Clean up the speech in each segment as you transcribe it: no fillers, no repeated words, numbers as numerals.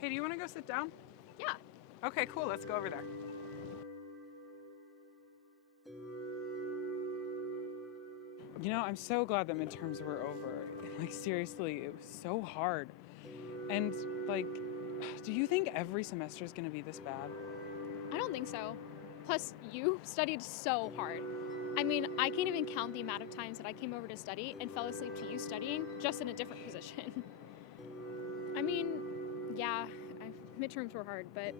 Hey, do you want to go sit down? Yeah. Okay, cool. Let's go over there. You know, I'm so glad that midterms were over. Like, seriously, it was so hard. And, like, do you think every semester is going to be this bad? I don't think so. Plus, you studied so hard. I mean, I can't even count the amount of times that I came over to study and fell asleep to you studying, just in a different position. I mean, yeah, midterms were hard, but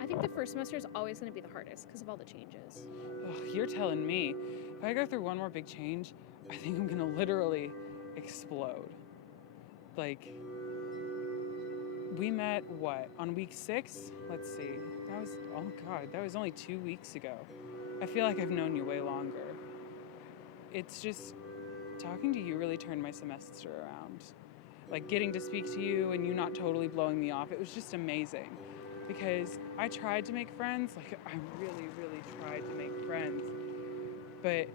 I think the first semester is always going to be the hardest because of all the changes. Ugh, you're telling me. If I go through one more big change, I think I'm going to literally explode. Like, we met, what, on week 6? Let's see. That was only 2 weeks ago. I feel like I've known you way longer. It's just, talking to you really turned my semester around. Like, getting to speak to you and you not totally blowing me off, it was just amazing. Because I tried to make friends, like, I really, really tried to make friends. But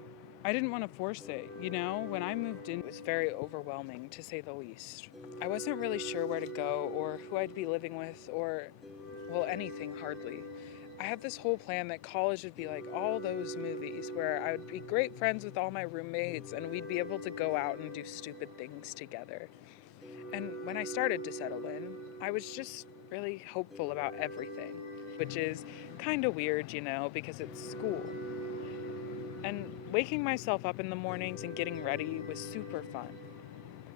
I didn't want to force it, you know? When I moved in, it was very overwhelming, to say the least. I wasn't really sure where to go or who I'd be living with or, well, anything hardly. I had this whole plan that college would be like all those movies where I would be great friends with all my roommates and we'd be able to go out and do stupid things together. And when I started to settle in, I was just really hopeful about everything, which is kind of weird, you know, because it's school. And waking myself up in the mornings and getting ready was super fun.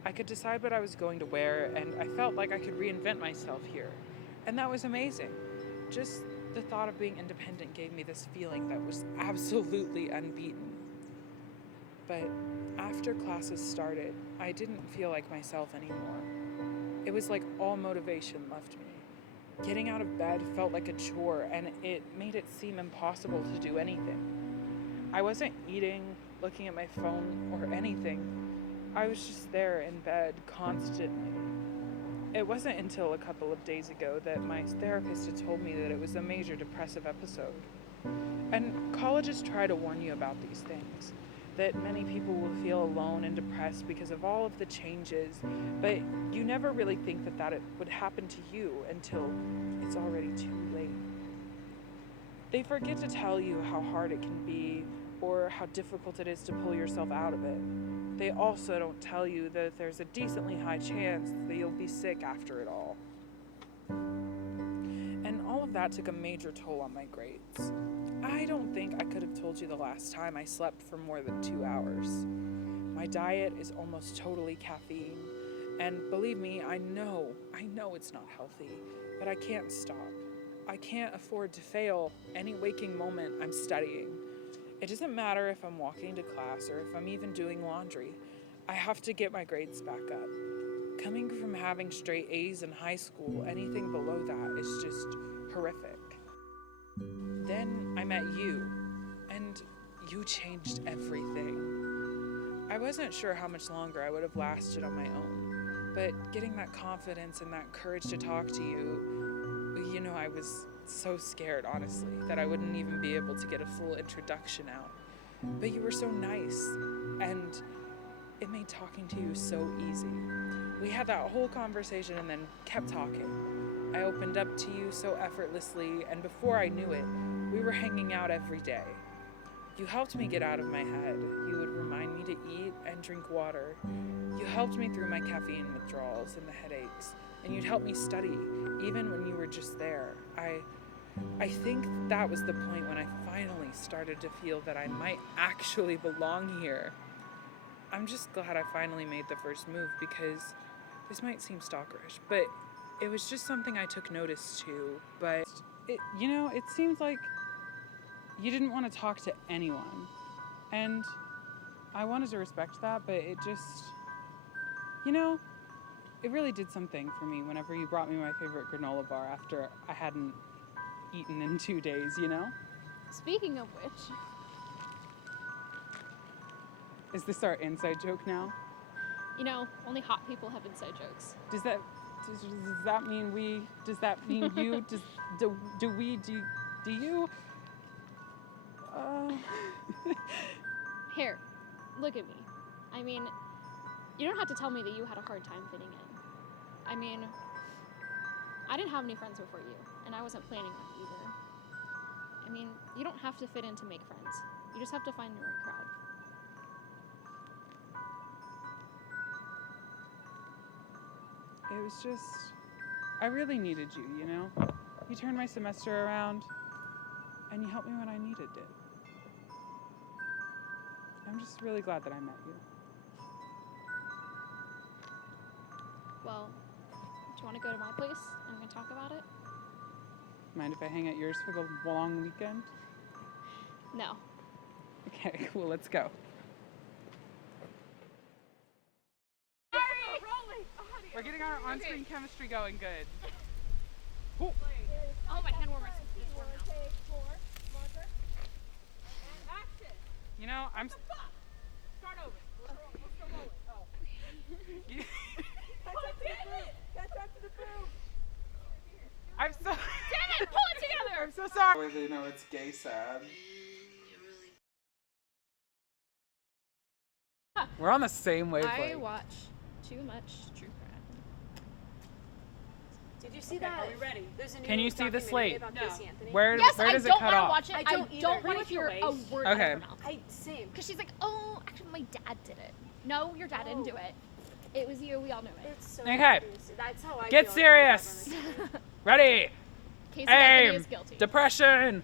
I could decide what I was going to wear, and I felt like I could reinvent myself here. And that was amazing. Just the thought of being independent gave me this feeling that was absolutely unbeaten. But after classes started, I didn't feel like myself anymore. It was like all motivation left me. Getting out of bed felt like a chore, and it made it seem impossible to do anything. I wasn't eating, looking at my phone, or anything. I was just there in bed constantly. It wasn't until a couple of days ago that my therapist had told me that it was a major depressive episode. And colleges try to warn you about these things, that many people will feel alone and depressed because of all of the changes, but you never really think that it would happen to you until it's already too late. They forget to tell you how hard it can be or how difficult it is to pull yourself out of it. They also don't tell you that there's a decently high chance that you'll be sick after it all. And all of that took a major toll on my grades. I don't think I could have told you the last time I slept for more than 2 hours. My diet is almost totally caffeine. And believe me, I know it's not healthy, but I can't stop. I can't afford to fail any waking moment I'm studying. It doesn't matter if I'm walking to class or if I'm even doing laundry. I have to get my grades back up. Coming from having straight A's in high school, anything below that is just horrific. Then I met you, and you changed everything. I wasn't sure how much longer I would have lasted on my own, but getting that confidence and that courage to talk to you know, I was so scared, honestly, that I wouldn't even be able to get a full introduction out. But you were so nice, and it made talking to you so easy. We had that whole conversation and then kept talking. I opened up to you so effortlessly, and before I knew it, we were hanging out every day. You helped me get out of my head. You would remind me to eat and drink water. You helped me through my caffeine withdrawals and the headaches, and you'd help me study, even when you were just there. I think that was the point when I finally started to feel that I might actually belong here. I'm just glad I finally made the first move because this might seem stalkerish, but it was just something I took notice to. But, it seems like you didn't want to talk to anyone. And I wanted to respect that, but it just, it really did something for me whenever you brought me my favorite granola bar after I hadn't eaten in 2 days, you know? Speaking of which, Is this our inside joke now? only hot people have inside jokes. Does that mean we? Does that mean you? Do we? Do you? Uh, Here, look at me. I mean, you don't have to tell me that you had a hard time fitting in. I mean, I didn't have any friends before you, and I wasn't planning on it either. I mean, you don't have to fit in to make friends. You just have to find the right crowd. It was just, I really needed you, you know? You turned my semester around, and you helped me when I needed it. I'm just really glad that I met you. Well, do you want to go to my place and we can talk about it? Mind if I hang at yours for the long weekend? No. Okay, cool, let's go. We're getting our on-screen chemistry going good. Oh, my hand warmer is warm now. You know, I'm... Start over. We're still rolling. Oh. Catch up to the boom. I'm so... Damn it! Pull it together! I'm so sorry. You know, it's gay sad. We're on the same wavelength. I watch too much true crime. Did you see that? Are we ready? There's a new Can you see the documentary slate? about No. Casey Anthony. Where Yes, does I it don't cut want to off? watch it. I I don't don't either. want to hear a Waste. word out of Okay. her mouth. Same. Because she's like, oh, actually, my dad did it. No, your dad didn't do it. It was you. We all knew it. It's so Okay. confused. That's how I Get feel serious. about it. Ready. Casey Anthony Aim. is guilty. Depression.